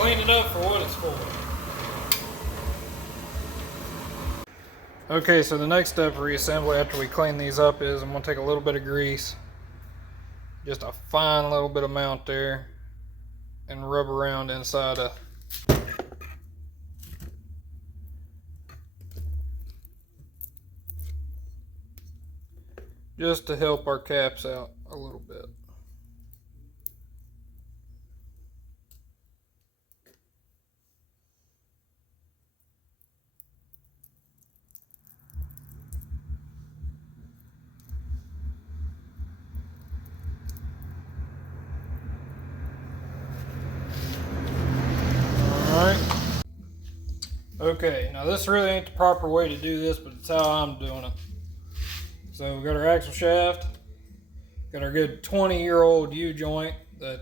Clean it up for what it's for. Okay, so the next step for reassembly after we clean these up is I'm going to take a little bit of grease, just a fine little bit amount there, and rub around inside of just to help our caps out a little bit. Okay, now this really ain't the proper way to do this, but it's how I'm doing it. So we got our axle shaft, got our good 20-year-old U-joint that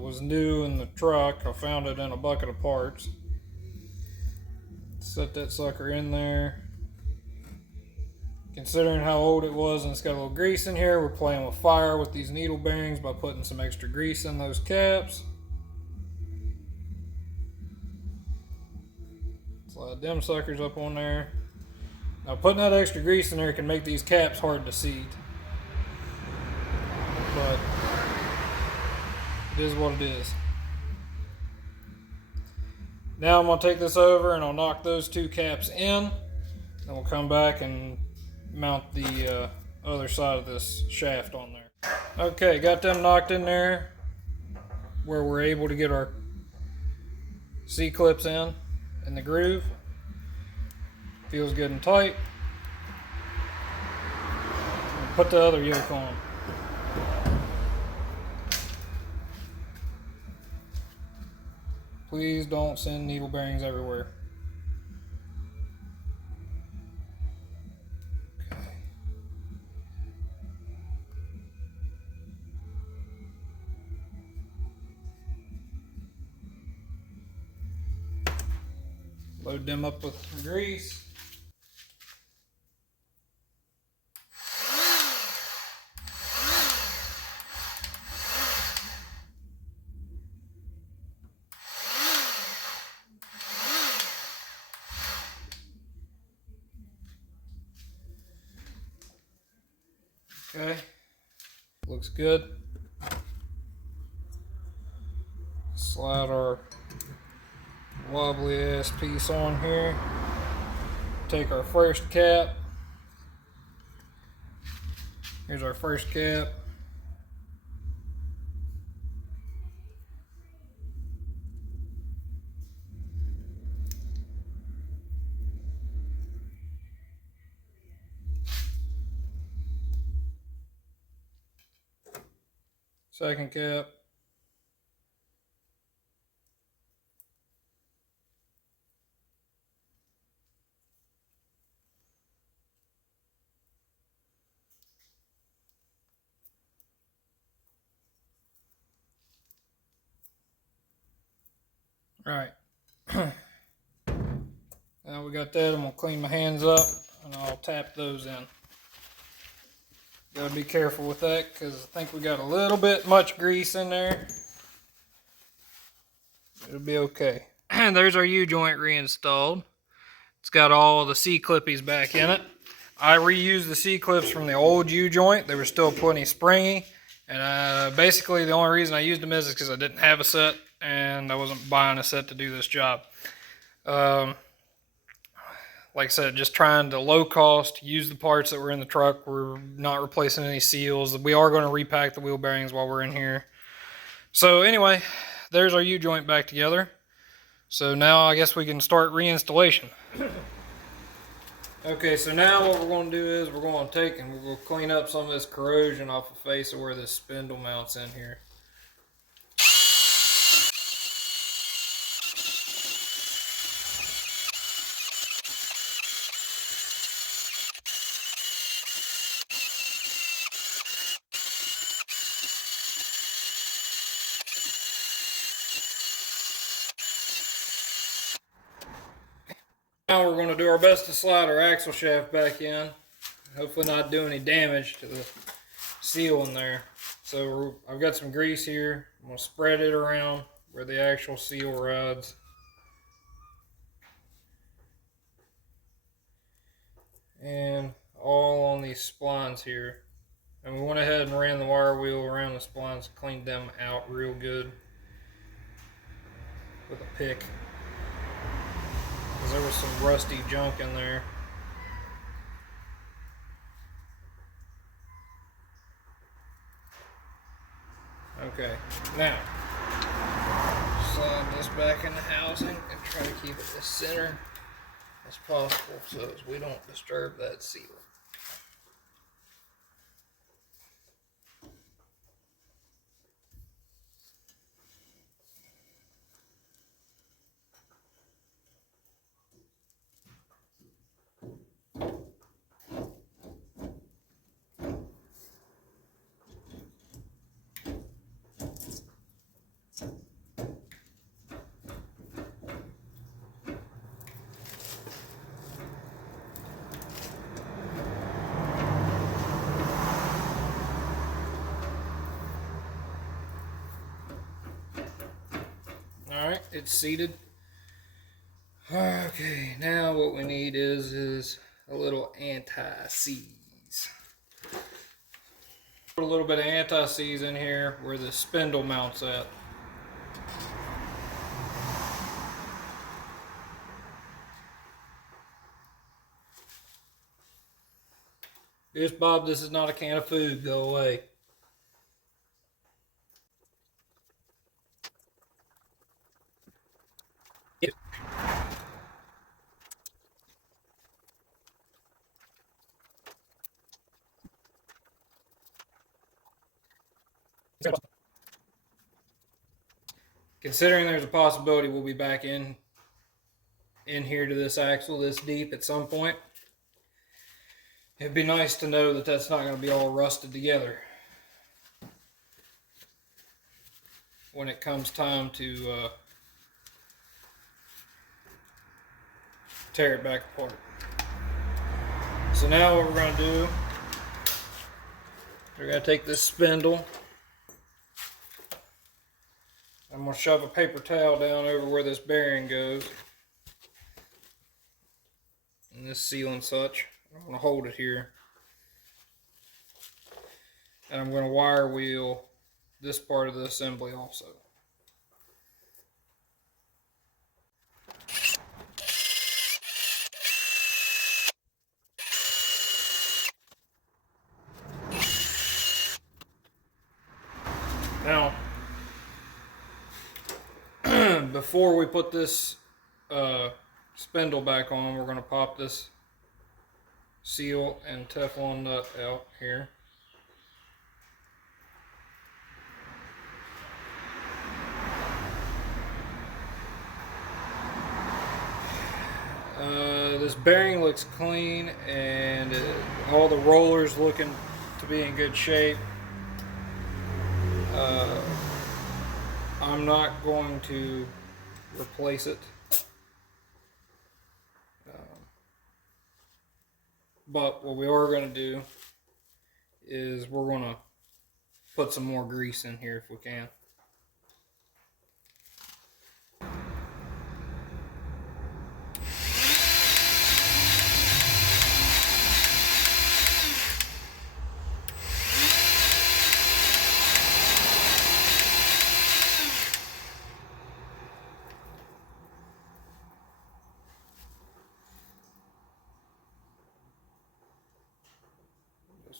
was new in the truck. I found it in a bucket of parts. Set that sucker in there. Considering how old it was and it's got a little grease in here, we're playing with fire with these needle bearings by putting some extra grease in those caps. Slide them suckers up on there. Now putting that extra grease in there can make these caps hard to seat, but it is what it is. Now I'm going to take this over and I'll knock those two caps in, then we'll come back and mount the other side of this shaft on there. Okay, got them knocked in there where we're able to get our C-clips in the groove. Feels good and tight. Put the other yoke on. Please don't send needle bearings everywhere. Okay. Load them up with grease. Okay, looks good. Slide our wobbly ass piece on here. Take our first cap. Here's our first cap. Second cap. All right. Now we got that, I'm gonna clean my hands up and I'll tap those in. Gotta be careful with that because I think we got a little bit much grease in there. It'll be okay. And there's our U-joint reinstalled. It's got all the C-clippies back in it. I reused the C-clips from the old U-joint. They were still plenty springy. And basically the only reason I used them is because I didn't have a set and I wasn't buying a set to do this job. Like like I said, just trying to low cost, use the parts that were in the truck. We're not replacing any seals. We are going to repack the wheel bearings while we're in here. So anyway, there's our U-joint back together. So now I guess we can start reinstallation. Okay, so now what we're going to do is we're going to take and we're going to clean up some of this corrosion off the face of where this spindle mounts in here. Now we're going to do our best to slide our axle shaft back in. Hopefully not do any damage to the seal in there. So I've got some grease here. I'm going to spread it around where the actual seal rides. And all on these splines here. And we went ahead and ran the wire wheel around the splines, cleaned them out real good with a pick. Because there was some rusty junk in there. Okay, now slide this back in the housing and try to keep it as center as possible so as we don't disturb that seal. Alright, it's seated. Okay, now what we need is a little anti-seize. Put a little bit of anti-seize in here where the spindle mounts at. Yes, Bob, this is not a can of food. Go away. Considering there's a possibility we'll be back in here to this axle this deep at some point, it'd be nice to know that that's not going to be all rusted together when it comes time to tear it back apart. So now what we're going to do, we're going to take this spindle. I'm going to shove a paper towel down over where this bearing goes and this seal and such. I'm going to hold it here. And I'm going to wire wheel this part of the assembly also. Now, before we put this spindle back on, we're going to pop this seal and Teflon nut out here. This bearing looks clean and all the rollers looking to be in good shape. I'm not going to replace it, but what we are going to do is we're going to put some more grease in here if we can.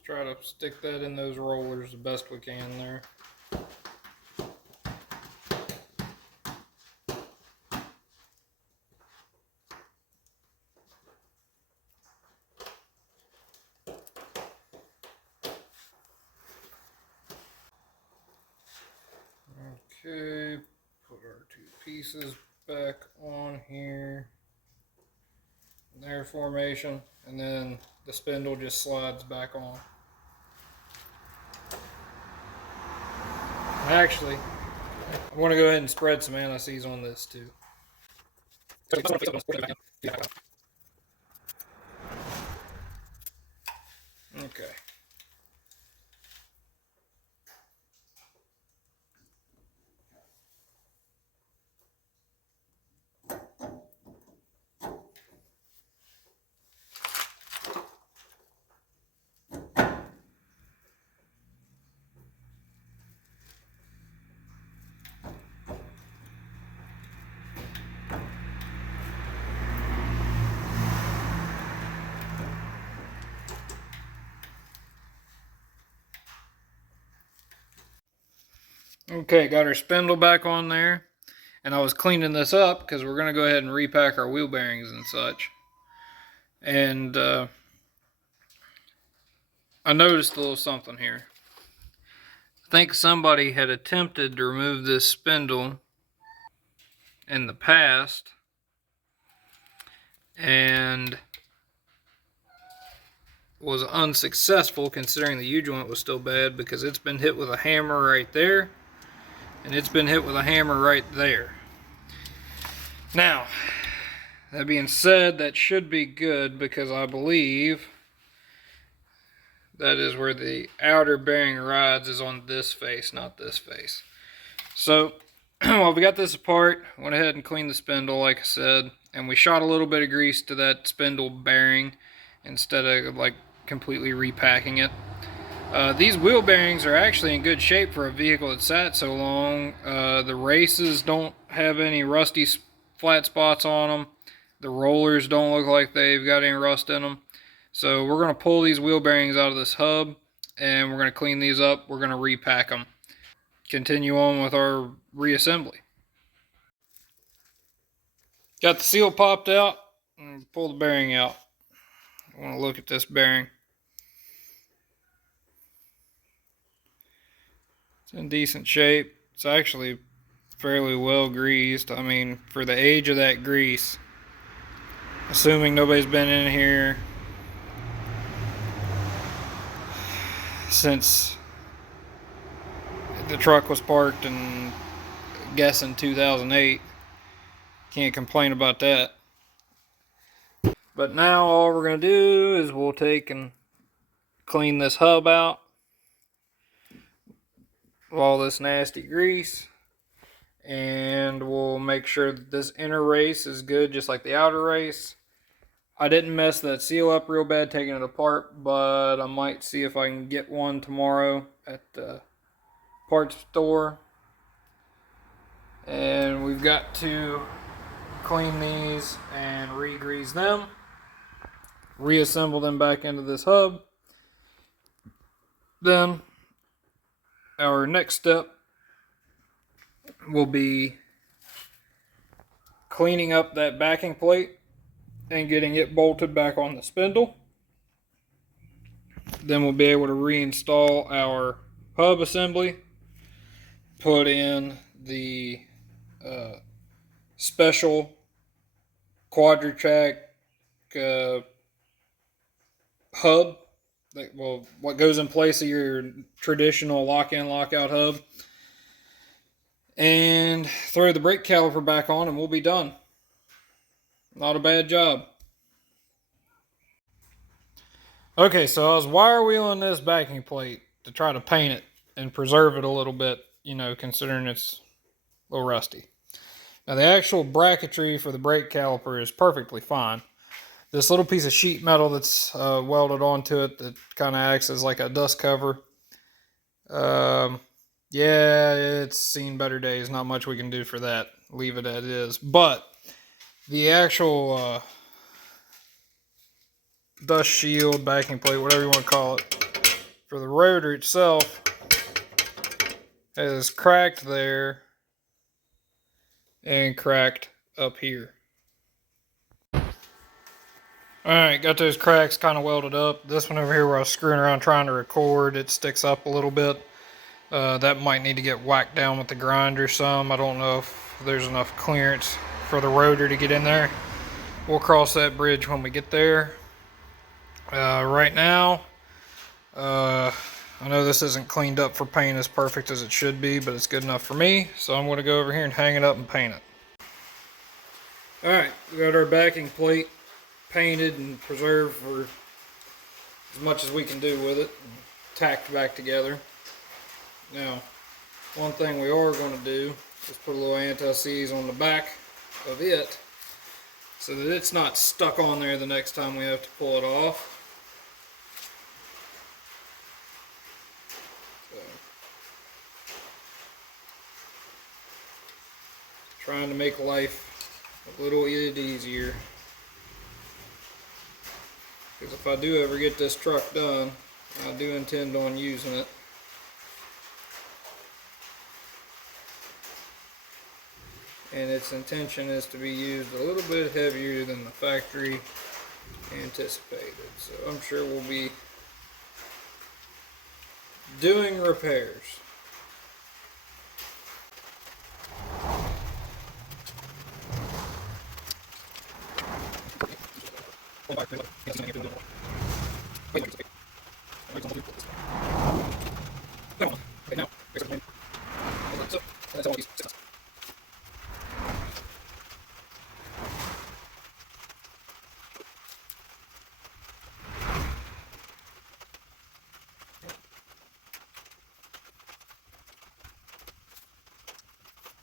try to stick that in those rollers the best we can there. Okay, put our two pieces back on here. Their formation, and then the spindle just slides back on. Actually, I want to go ahead and spread some anti-seize on this too. Okay. Okay, got our spindle back on there. And I was cleaning this up because we're going to go ahead and repack our wheel bearings and such. And I noticed a little something here. I think somebody had attempted to remove this spindle in the past and was unsuccessful, considering the U-joint was still bad, because it's been hit with a hammer right there and it's been hit with a hammer right there. Now, that being said, that should be good, because I believe that is where the outer bearing rides, is on this face, not this face. So, while we got this apart, went ahead and cleaned the spindle, like I said, and we shot a little bit of grease to that spindle bearing instead of like completely repacking it. These wheel bearings are actually in good shape for a vehicle that sat so long. The races don't have any rusty flat spots on them. The rollers don't look like they've got any rust in them. So we're going to pull these wheel bearings out of this hub, and we're going to clean these up. We're going to repack them. Continue on with our reassembly. Got the seal popped out, and pull the bearing out. I want to look at this bearing. It's in decent shape. It's actually fairly well greased. I mean, for the age of that grease, assuming nobody's been in here since the truck was parked in, guessing, 2008, can't complain about that. But now all we're going to do is we'll take and clean this hub out of all this nasty grease, and we'll make sure that this inner race is good, just like the outer race. I didn't mess that seal up real bad taking it apart, but I might see if I can get one tomorrow at the parts store. And we've got to clean these and re-grease them, reassemble them back into this hub. Then our next step will be cleaning up that backing plate and getting it bolted back on the spindle. Then we'll be able to reinstall our hub assembly, put in the special Qudra-trac hub, well, what goes in place of your traditional lock-in, lock-out hub, and throw the brake caliper back on, and we'll be done. Not a bad job. Okay, so I was wire wheeling this backing plate to try to paint it and preserve it a little bit, you know, considering it's a little rusty. Now, the actual bracketry for the brake caliper is perfectly fine. This little piece of sheet metal that's welded onto it that kind of acts as like a dust cover. Yeah, it's seen better days. Not much we can do for that. Leave it as is. But the actual dust shield, backing plate, whatever you want to call it, for the rotor itself is cracked there and cracked up here. Alright, got those cracks kind of welded up. This one over here where I was screwing around trying to record, it sticks up a little bit. That might need to get whacked down with the grinder some. I don't know if there's enough clearance for the rotor to get in there. We'll cross that bridge when we get there. Right now, I know this isn't cleaned up for paint as perfect as it should be, but it's good enough for me. So I'm going to go over here and hang it up and paint it. Alright, we got our backing plate painted and preserved for as much as we can do with it, and tacked back together. Now, one thing we are going to do is put a little anti-seize on the back of it so that it's not stuck on there the next time we have to pull it off. So, trying to make life a little bit easier. Because if I do ever get this truck done, I do intend on using it. And its intention is to be used a little bit heavier than the factory anticipated. So I'm sure we'll be doing repairs.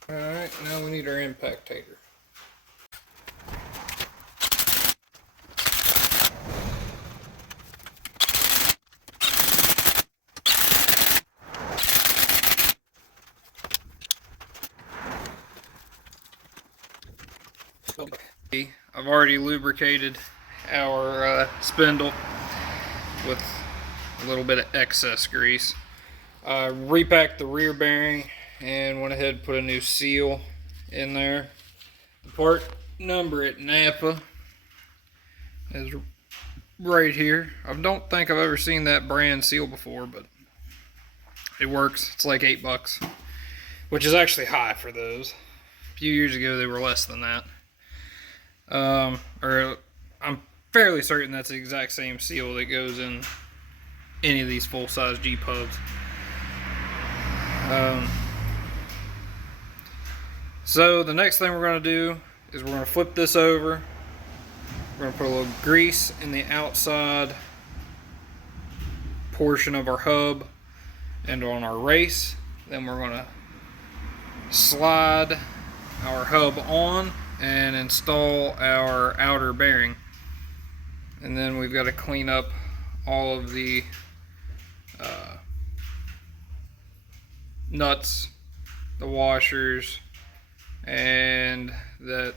Alright, now we need our impact taker. I've already lubricated our spindle with a little bit of excess grease. Repacked the rear bearing and went ahead and put a new seal in there. The part number at Napa is right here. I don't think I've ever seen that brand seal before, but it works. It's like $8, which is actually high for those. A few years ago they were less than that. Or I'm fairly certain that's the exact same seal that goes in any of these full-size G-Pubs. So the next thing we're going to do is we're going to flip this over. We're going to put a little grease in the outside portion of our hub and on our race. Then we're going to slide our hub on and install our outer bearing. And then we've got to clean up all of the nuts, the washers, and that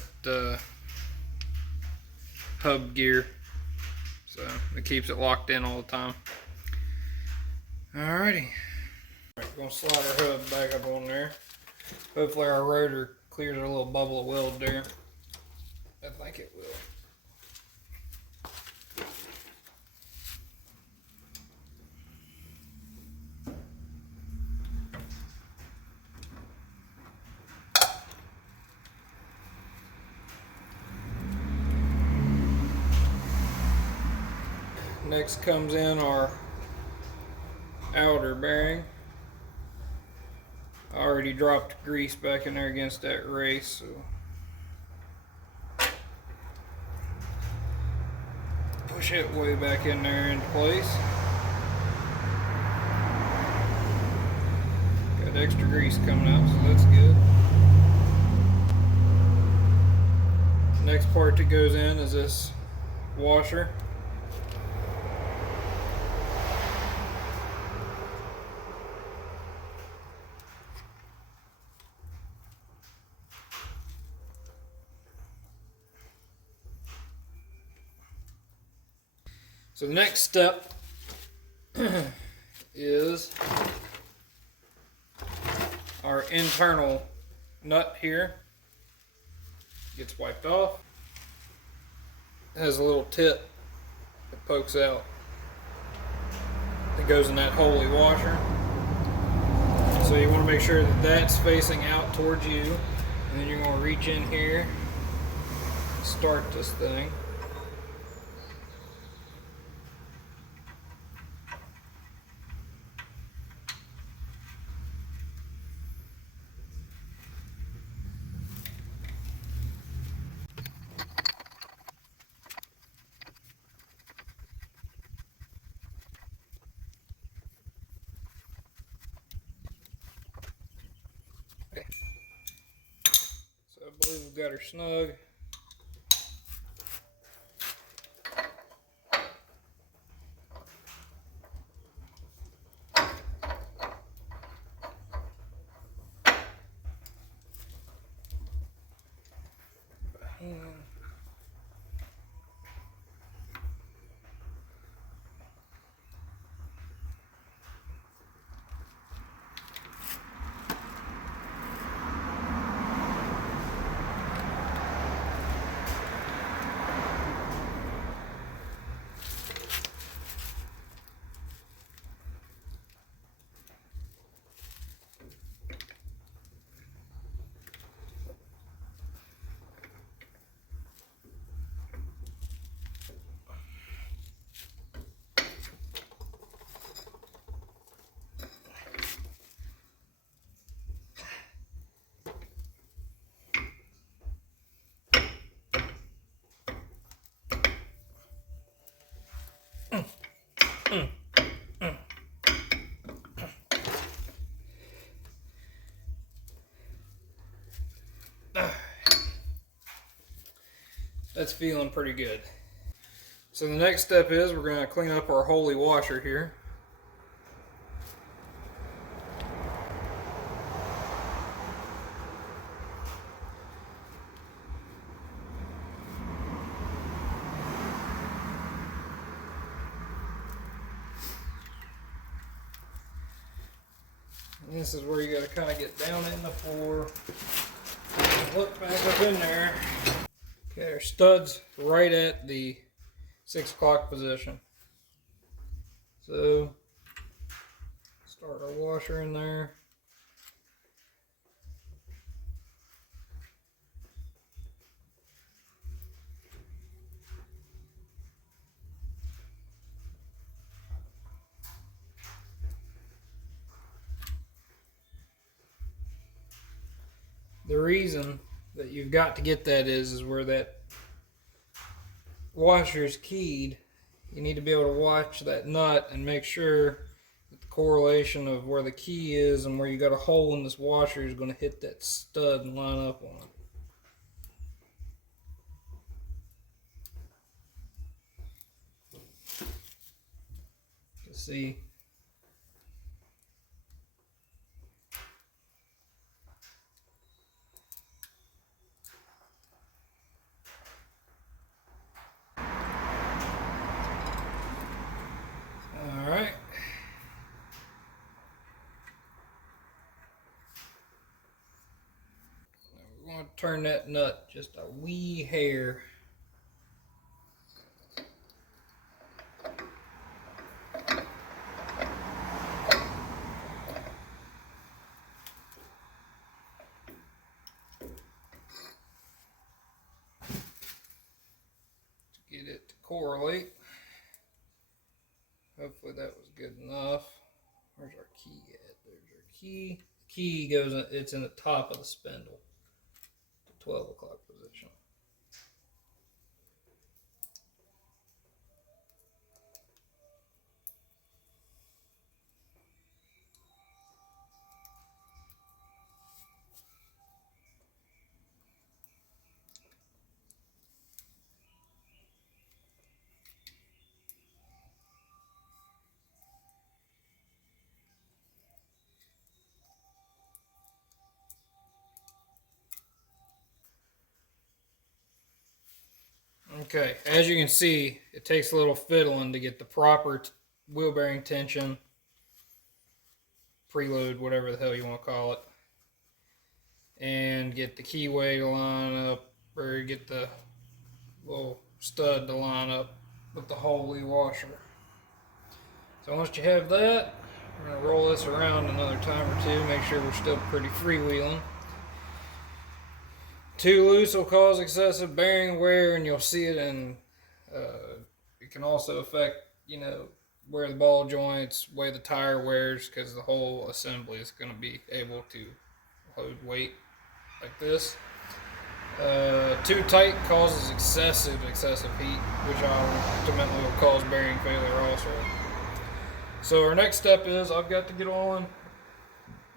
hub gear, so it keeps it locked in all the time. Alrighty, we're going to slide our hub back up on there. Hopefully our rotor clears a little bubble of weld there. I think it will. Next comes in our outer bearing. I already dropped grease back in there against that race, so push it way back in there into place. Got extra grease coming out, so that's good. Next part that goes in is this washer. So the next step is our internal nut here. Gets wiped off. It has a little tip that pokes out. It goes in that holy washer. So you want to make sure that that's facing out towards you. And then you're going to reach in here and start this thing. Okay. So I believe we've got her snug. That's feeling pretty good. So the next step is we're going to clean up our holy washer here. And this is where you got to kind of get down in the floor and look back up in there. Okay, our stud's right at the 6 o'clock position. So start our washer in there. The reason that you've got to get that is where that washer is keyed. You need to be able to watch that nut and make sure that the correlation of where the key is and where you got a hole in this washer is going to hit that stud and line up on it. See. All right. We're going to turn that nut just a wee hair. Get it to correlate. Hopefully that was good enough. Where's our key at? There's our key. The key goes, it's in the top of the spindle. The 12 o'clock position. Okay, as you can see, it takes a little fiddling to get the proper wheel bearing tension preload, whatever the hell you want to call it, and get the keyway to line up, or get the little stud to line up with the Holy washer. So once you have that, we're going to roll this around another time or two, make sure we're still pretty freewheeling. Too loose will cause excessive bearing wear, and you'll see it in, it can also affect, you know, where the ball joints, where the tire wears, because the whole assembly is going to be able to hold weight like this. Too tight causes excessive heat, which ultimately will cause bearing failure also. So our next step is I've got to get on,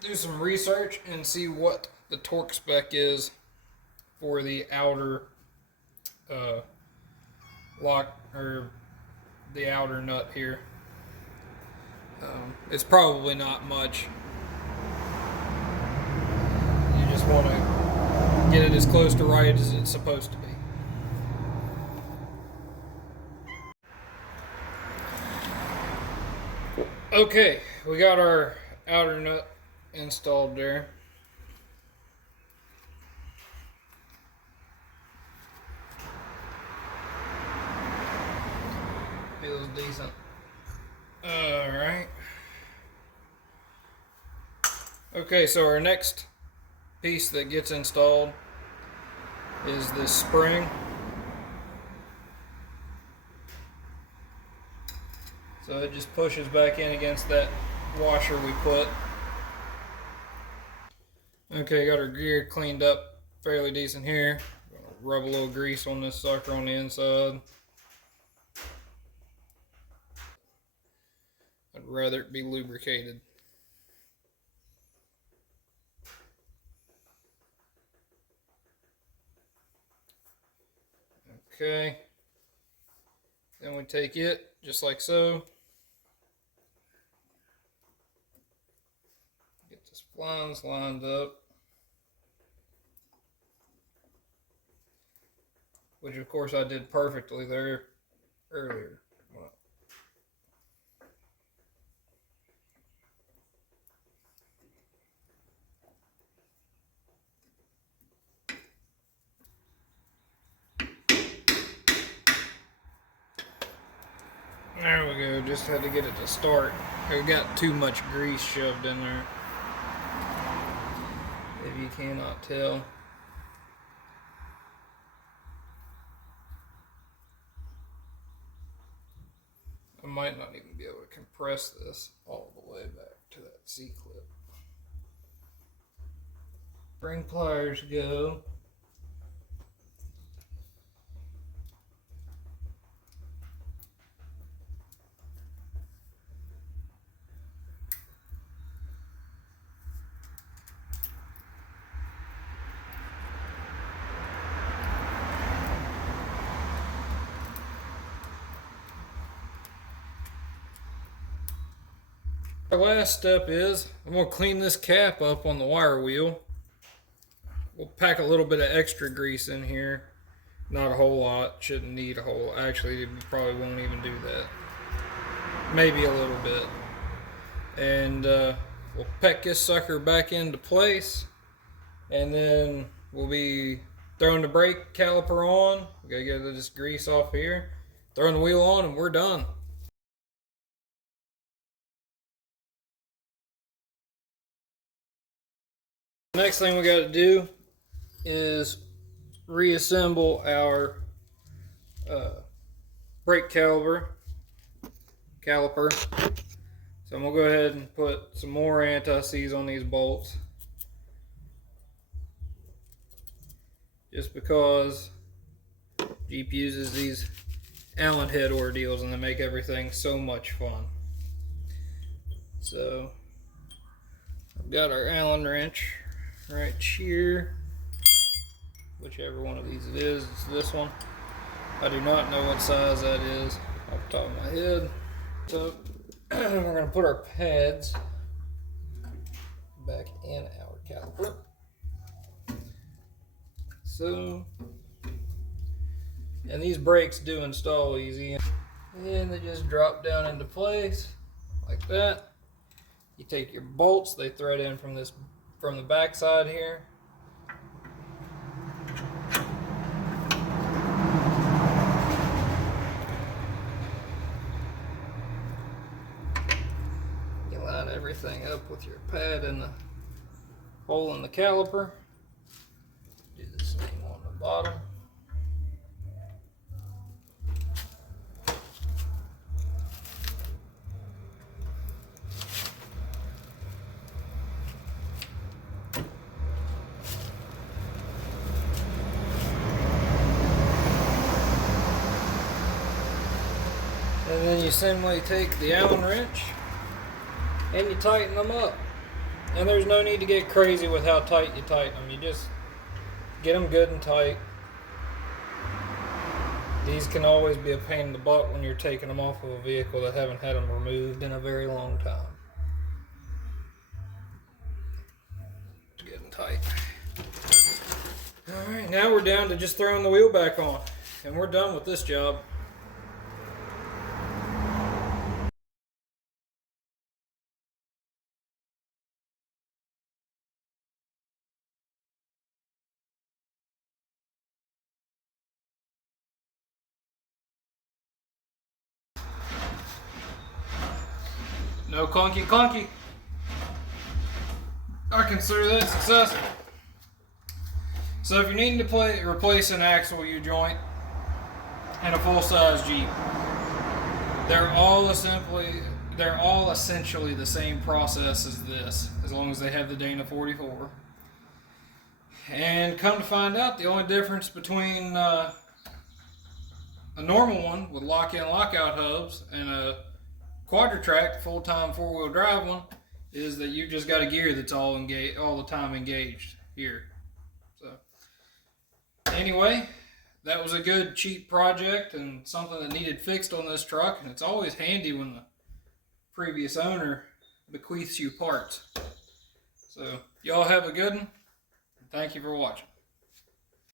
do some research, and see what the torque spec is for the outer lock, or the outer nut here. It's probably not much. You just want to get it as close to right as it's supposed to be. Okay, we got our outer nut installed there. Feels decent. Alright. Okay, so our next piece that gets installed is this spring. So it just pushes back in against that washer we put. Okay, got our gear cleaned up fairly decent here. Rub a little grease on this sucker on the inside. I'd rather it be lubricated. Okay. Then we take it just like so. Get the splines lined up. Which of course I did perfectly there earlier. There we go, just had to get it to start. I got too much grease shoved in there, if you cannot tell. I might not even be able to compress this all the way back to that C-clip. Spring pliers go. Our last step is I'm going to clean this cap up on the wire wheel. We'll pack a little bit of extra grease in here. Not a whole lot. Shouldn't need a whole. Actually, we probably won't even do that. Maybe a little bit. And we'll peck this sucker back into place. And then we'll be throwing the brake caliper on. We gotta get this grease off here. Throwing the wheel on, and we're done. The next thing we got to do is reassemble our brake caliper. So I'm going to go ahead and put some more anti-seize on these bolts. Just because Jeep uses these Allen head ordeals and they make everything so much fun. So I've got our Allen wrench right here, whichever one of these it is. It's this one. I do not know what size that is off the top of my head. So we're going to put our pads back in our caliper. So, and these brakes do install easy, and they just drop down into place like that. You take your bolts, they thread in from the back side here. You line everything up with your pad and the hole in the caliper. Do the same on the bottom. And then you simply take the Allen wrench and you tighten them up. And there's no need to get crazy with how tight you tighten them. You just get them good and tight. These can always be a pain in the butt when you're taking them off of a vehicle that haven't had them removed in a very long time. It's good and tight. Alright, now we're down to just throwing the wheel back on. And we're done with this job. No clunky clunky. I consider that successful. So if you're needing to replace an axle U-joint in a full-size Jeep, they're all essentially the same process as this, as long as they have the Dana 44. And come to find out, the only difference between a normal one with lock-in lock-out hubs and a Qudra-trac full-time four-wheel drive one is that you just got a gear that's all the time engaged here. So anyway, that was a good cheap project and something that needed fixed on this truck, and it's always handy when the previous owner bequeaths you parts. So y'all have a good one. Thank you for watching.